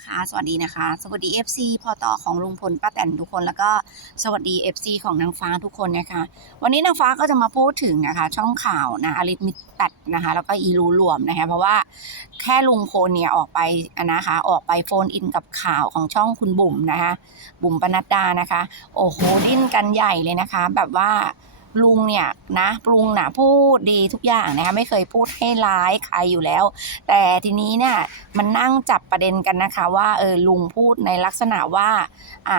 นะคะ สวัสดีนะคะ สวัสดี FC พอต่อของลุงพลป้าแตนทุกคนแล้วก็สวัสดี FC ของนางฟ้าทุกคนนะคะ วันนี้นางฟ้าก็จะมาพูดถึงนะคะ ช่องข่าวนะอลิมิตัดนะคะ แล้วก็อีรูรวมนะคะ เพราะว่าแค่ลุงพลเนี่ยออกไปนะคะ ออกไปโฟนอินกับข่าวของช่องคุณบุ๋มนะคะ บุ๋มปนัดดานะคะ โอ้โหดิ้นกันใหญ่เลยนะคะ แบบว่า ลุงเนี่ยนะลุงนะพูดดีทุกอย่างนะคะไม่เคยพูดให้ร้ายใครอยู่แล้ว แต่ทีนี้เนี่ยมันนั่งจับประเด็นกันนะคะ ว่าเออลุงพูดในลักษณะว่าอะ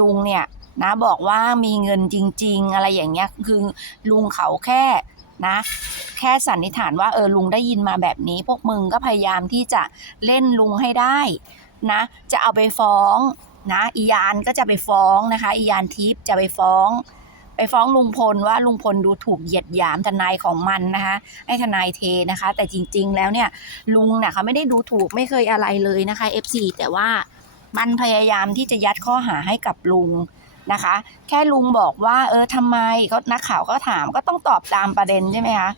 ลุงเนี่ยนะบอกว่ามีเงินจริง ๆ อะไรอย่างเงี้ยคือลุงเขาแค่นะแค่สันนิษฐานว่าเออลุงได้ยินมาแบบนี้ พวกมึงก็พยายามที่จะเล่นลุงให้ได้นะจะเอาไปฟ้องนะอียานก็จะไปฟ้องนะคะอียานทิพย์จะไปฟ้อง ไปฟ้องลุงพลว่าลุงพลดูถูกเหยียดหยามทนายของมันนะคะให้ทนายเทนะคะ แต่จริง ๆ แล้วเนี่ยลุงน่ะเขาไม่ได้ดูถูกไม่เคยอะไรเลยนะคะ FC แต่ว่ามันพยายามที่จะยัดข้อหาให้กับลุงนะคะ แค่ลุงบอกว่า เออทำไมก็นักข่าวก็ถามก็ต้องตอบตามประเด็นใช่ไหมคะ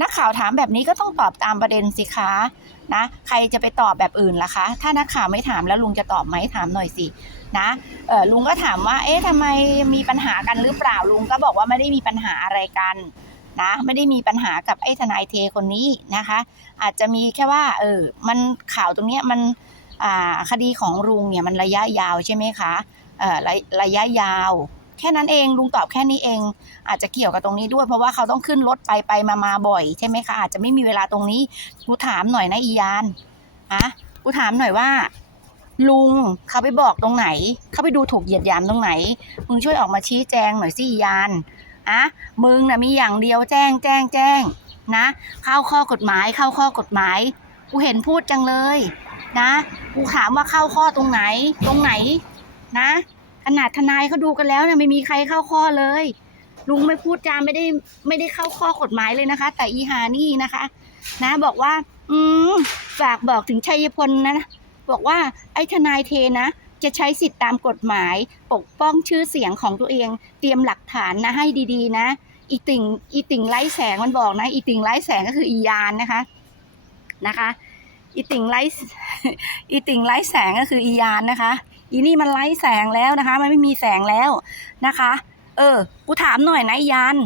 นักข่าวถามแบบนี้ก็ต้องตอบตามประเด็นสิคะนะใครจะไปตอบแบบอื่นล่ะคะ ถ้านักข่าวไม่ถามแล้วลุงจะตอบไหมถามหน่อยสินะเออลุงก็ถามว่า เอ๊ะทำไมมีปัญหากันหรือเปล่าลุงก็บอกว่าไม่ได้มีปัญหาอะไรกันนะไม่ได้มีปัญหากับไอ้ทนายเทคนนี้นะคะ อาจจะมีแค่ว่าเออมันข่าวตรงเนี้ยมันอ่าคดีของลุงเนี่ยมันระยะยาวใช่ไหมคะเออระระยะยาว แค่นั้นเองลุงตอบแค่นี้เอง อาจจะเกี่ยวกับตรงนี้ด้วย เพราะว่าเขาต้องขึ้นรถไปไปมามาบ่อยใช่ไหมคะอาจจะไม่มีเวลาตรงนี้กูถามหน่อยนะอียานฮะกูถามหน่อยว่า ลุงเขาไปบอกตรงไหน เขาไปดูถูกเหยียดหยามตรงไหนมึงช่วยออกมาชี้แจงหน่อยสิอียานอะมึงน่ะมีอย่างเดียวแจ้งแจ้งแจ้งนะ เข้าข้อกฎหมายเข้าข้อกฎหมายกูเห็นพูดจังเลย นะกูถามว่าเข้าข้อตรงไหนตรงไหนนะ ขนาดทนายเขาดูกันแล้วเนี่ยไม่มีใครเข้าข้อเลย ลุงไม่พูดจาไม่ได้ไม่ได้เข้าข้อกฎหมายเลยนะคะ แต่อีหานี่นะคะ นะบอกว่า อืมฝากบอกถึงชัยพลนะบอกว่าไอ้ทนายเทนะ จะใช้สิทธิตามกฎหมาย ปกป้องชื่อเสียงของตัวเอง เตรียมหลักฐานนะให้ดี ๆ นะอีติ่งอีติ่งไร้แสงมันบอกนะ อีติ่งไร้แสงก็คืออียานนะคะนะคะ อีติ่งไร้อีติ่งไร้แสงก็คืออียานนะคะ อีนี่มันไร้แสงแล้วนะคะ มันไม่มีแสงแล้วนะคะ เออ กูถามหน่อยนะอียาน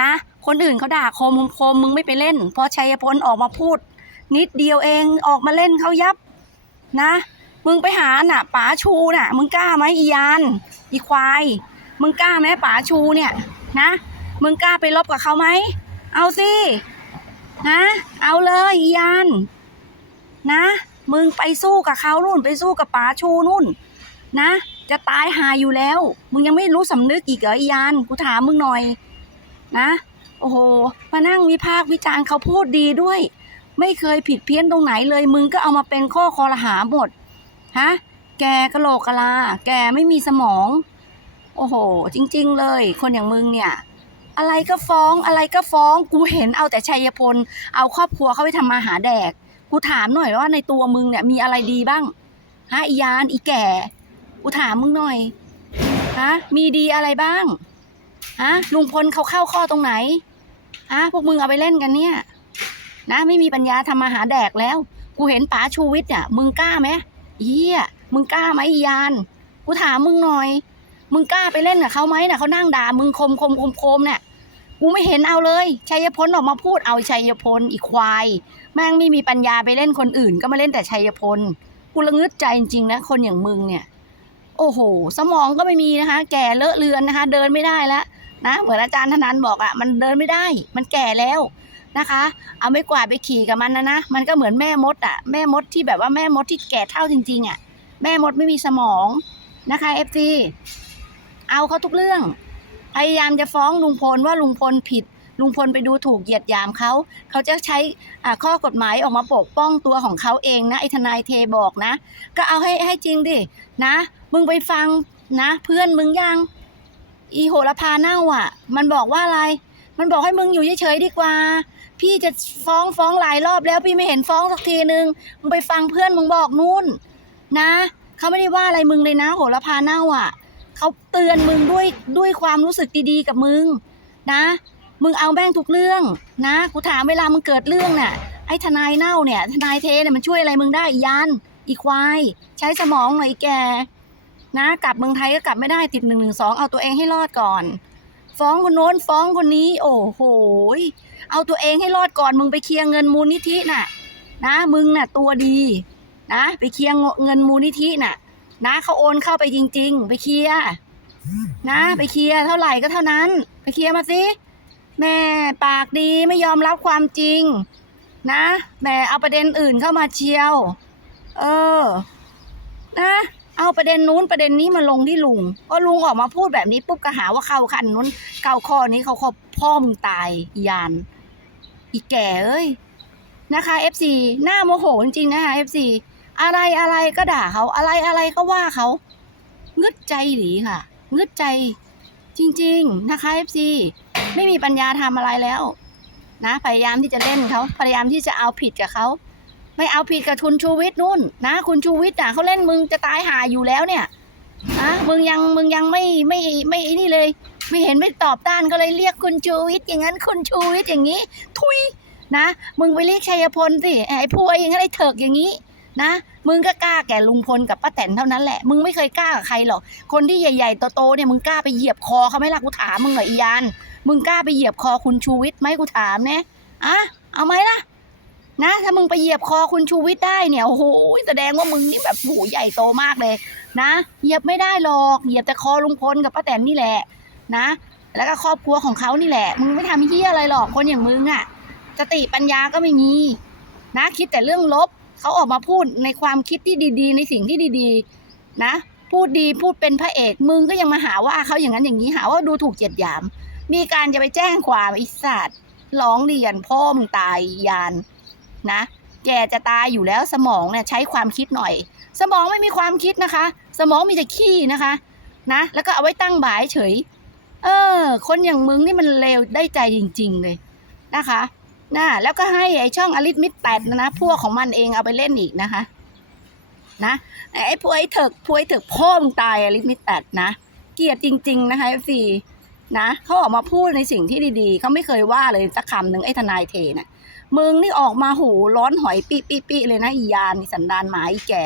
นะ คนอื่นเขาด่าโคมโคมมึงไม่ไปเล่น พอชัยพลออกมาพูด นิดเดียวเองออกมาเล่นเขายับนะ มึงไปหาน่ะป๋าชูน่ะ มึงกล้าไหมอียานอีควาย มึงกล้าไหมป๋าชูเนี่ยนะ มึงกล้าไปลบกับเขาไหม เอาสินะ เอาเลยอียานนะ มึงไปสู้กับเขานู่นไปสู้กับป๋าชูนู่น นะ จะตายหาอยู่แล้ว มึงยังไม่รู้สำนึกอีกเหรออียานกูถามมึงหน่อย นะ โอ้โหมานั่งวิพากษ์วิจารณ์เขาพูดดีด้วย ไม่เคยผิดเพี้ยนตรงไหนเลย มึงก็เอามาเป็นข้อคอรหาหมดฮะแกกะโหลกกะลา แกไม่มีสมอง โอ้โห จริง ๆ เลย คนอย่างมึงเนี่ย อะไรก็ฟ้องอะไรก็ฟ้อง กูเห็นเอาแต่ชัยพล เอาครอบครัวเข้าไปทำมาหาแดก กูถามหน่อยว่าในตัวมึงเนี่ยมีอะไรดีบ้างฮะอียานอีแก่ กูถามมึงหน่อยฮะมีดีอะไรบ้างฮะลุงพลเขาเข้าข้อตรงไหนฮะพวกมึงเอาไปเล่นกันเนี่ย นะไม่มีปัญญาทำมาหาแดกแล้ว กูเห็นป๋าชูวิทย์อะมึงกล้าไหมเฮียมึงกล้าไหมยาน กูถามมึงหน่อย มึงกล้าไปเล่นกับเขาไหมน่ะเขานั่งด่ามึงคมคมคมคมเนี่ยกูไม่เห็นเอาเลยชัยพลออกมาพูดเอาชัยพลอีกควายแม่งไม่มีปัญญาไปเล่นคนอื่น ก็มาเล่นแต่ชัยพลกูระงึดใจจริงๆนะคนอย่างมึงเนี่ย โอ้โห สมองก็ไม่มีนะคะ แก่เลอะเลือนนะคะ เดินไม่ได้แล้วนะเหมือนอาจารย์ธนันบอกอะ่ะมันเดินไม่ได้ มันแก่แล้วนะคะ เอาไม่กวาดไปขี่กับมันนะนะมันก็เหมือนแม่มดอะ่ะแม่มดที่แบบว่าแม่มดที่แก่เท่าจริง ๆอะ่ะแม่มดไม่มีสมองนะคะเอฟซีเอาเขาทุกเรื่อง พยายามจะฟ้องลุงพลว่าลุงพลผิด ลุงพลไปดูถูกเหยียดหยามเขา เขาจะใช้ข้อกฎหมายออกมาปกป้องตัวของเขาเองนะไอ้ทนายเทบอกนะ ก็เอาให้ให้จริงดินะ มึงไปฟังนะ เพื่อนมึงยังอีโหระพาเน่าอะ มันบอกว่าอะไร มันบอกให้มึงอยู่เฉยๆดีกว่า พี่จะฟ้องฟ้องหลายรอบแล้วพี่ไม่เห็นฟ้องสักทีนึงมึงไปฟังเพื่อนมึงบอกนู่นนะเขาไม่ได้ว่าอะไรมึงเลยนะ โหระพาเน่าอะเขาเตือนมึงด้วยด้วยความรู้สึกดีๆกับมึง นะ มึงเอาแม่งทุกเรื่องนะ กูถามเวลามึงเกิดเรื่องน่ะ ไอ้ทนายเน่าเนี่ย ทนายเทเนี่ยมันช่วยอะไรมึงได้อียานอีควาย ใช้สมองหน่อยแก นะ กลับเมืองไทยก็กลับไม่ได้ติดหนึ่งหนึ่งสองเอาตัวเองให้รอดก่อน ฟ้องคนโน้นฟ้องคนนี้ โอ้โห เอาตัวเองให้รอดก่อน มึงไปเคลียร์เงินมูลนิธิน่ะ นะ มึงน่ะตัวดี นะ ไปเคลียร์เงินมูลนิธิน่ะ นะเขาโอนเข้าไปจริง ๆ ไปเคลียร์นะ ไปเคลียร์เท่าไหร่ก็เท่านั้น ไปเคลียร์มาสิ แม่ปากดีไม่ยอมรับความจริง นะแม่เอาประเด็นอื่นเข้ามาเชียว เออ นะ เอาประเด็นนู้นประเด็นนี้มาลงที่ลุงก็ลุงออกมาพูดแบบนี้ปุ๊บก็หาว่าเข้าคันนู้นเข้าข้อนี้เขาข้อพ่อมึงตายอียานอีแก่เอ้ยนะคะ FC หน้าโมโหจริงๆนะคะ FC อะไรอะไรก็ด่าเขาอะไรอะไรก็ว่าเขางึดใจหลีค่ะงึดใจจริง ๆ นะคะ FC ไม่มีปัญญาทำอะไรแล้ว นะ พยายามที่จะเล่นเขาพยายามที่จะเอาผิดกับเขาไม่เอาผิดกับคุณชูวิทย์นู่น นะ คุณชูวิทย์อะเขาเล่นมึงจะตายหาอยู่แล้วเนี่ยนะมึงยังมึงยังไม่ไม่ไม่นี่เลย ไม่เห็นไม่ตอบต้านก็เลยเรียกคุณชูวิทย์อย่างนั้นคุณชูวิทย์อย่างนี้ ทุยนะ มึงไปเรียกชัยพลสิไอ้พวยอย่างนั้นไอ้เถิกอย่างนี้นะ มึงก็กล้าแก่ลุงพลกับป้าแตนเท่านั้นแหละ มึงไม่เคยกล้ากับใครหรอกคนที่ใหญ่ๆโตๆเนี่ยมึงกล้าไปเหยียบคอเขาไหม่ล่ะกูถามมึงเหรออียาน มึงกล้าไปเหยียบคอคุณชูวิทย์ไหมกูถามเนี่ยอะเอาไหมล่ะ นะ ถ้ามึงไปเหยียบคอคุณชูวิทย์ได้เนี่ยโอ้โหแสดงว่ามึงนี่แบบหูใหญ่โตมากเลย นะ เหยียบไม่ได้หรอกเหยียบแต่คอลุงพลกับป้าแตนนี่แหละ นะ แล้วก็ครอบครัวของเขานี่แหละ มึงไม่ทำเฮี้ยอะไรหรอกคนอย่างมึงอะสติปัญญาก็ไม่มีนะคิดแต่เรื่องลบเขาออกมาพูดในความคิดที่ดีๆ ในสิ่งที่ดีๆ นะ พูดดีพูดเป็นพระเอก มึงก็ยังมาหาว่าเขาอย่างนั้นอย่างนี้หาว่าดูถูกเจียดหยาม มีการจะไปแจ้งความไอิสัตว์ร้องเรียนพ่อมึงตายยานนะแกจะตายอยู่แล้วสมองเนี่ยใช้ความคิดหน่อย สมองไม่มีความคิดนะคะ สมองมีแต่ขี้นะคะนะแล้วก็เอาไว้ตั้งบ่ายเฉย เออ คนอย่างมึงนี่มันเลวได้ใจจริง ๆ เลยนะคะนะแล้วก็ให้ไอช่องอลิสมิดแปดนะนะพวกของมันเองเอาไปเล่นอีกนะคะ นะไอ้พวกไอ้เถิกพวกไอ้เถิกพ่อมึงตายอลิสมิดแปดนะ เกียดจริง ๆ นะคะฟี นะเขาออกมาพูดในสิ่งที่ดีๆเขาไม่เคยว่าเลยสักคำหนึ่งไอ้ทนายเทน่ะมึงนี่ออกมาหูร้อนหอยปีปีปีเลยนะอียานสันดานหมาอีแก่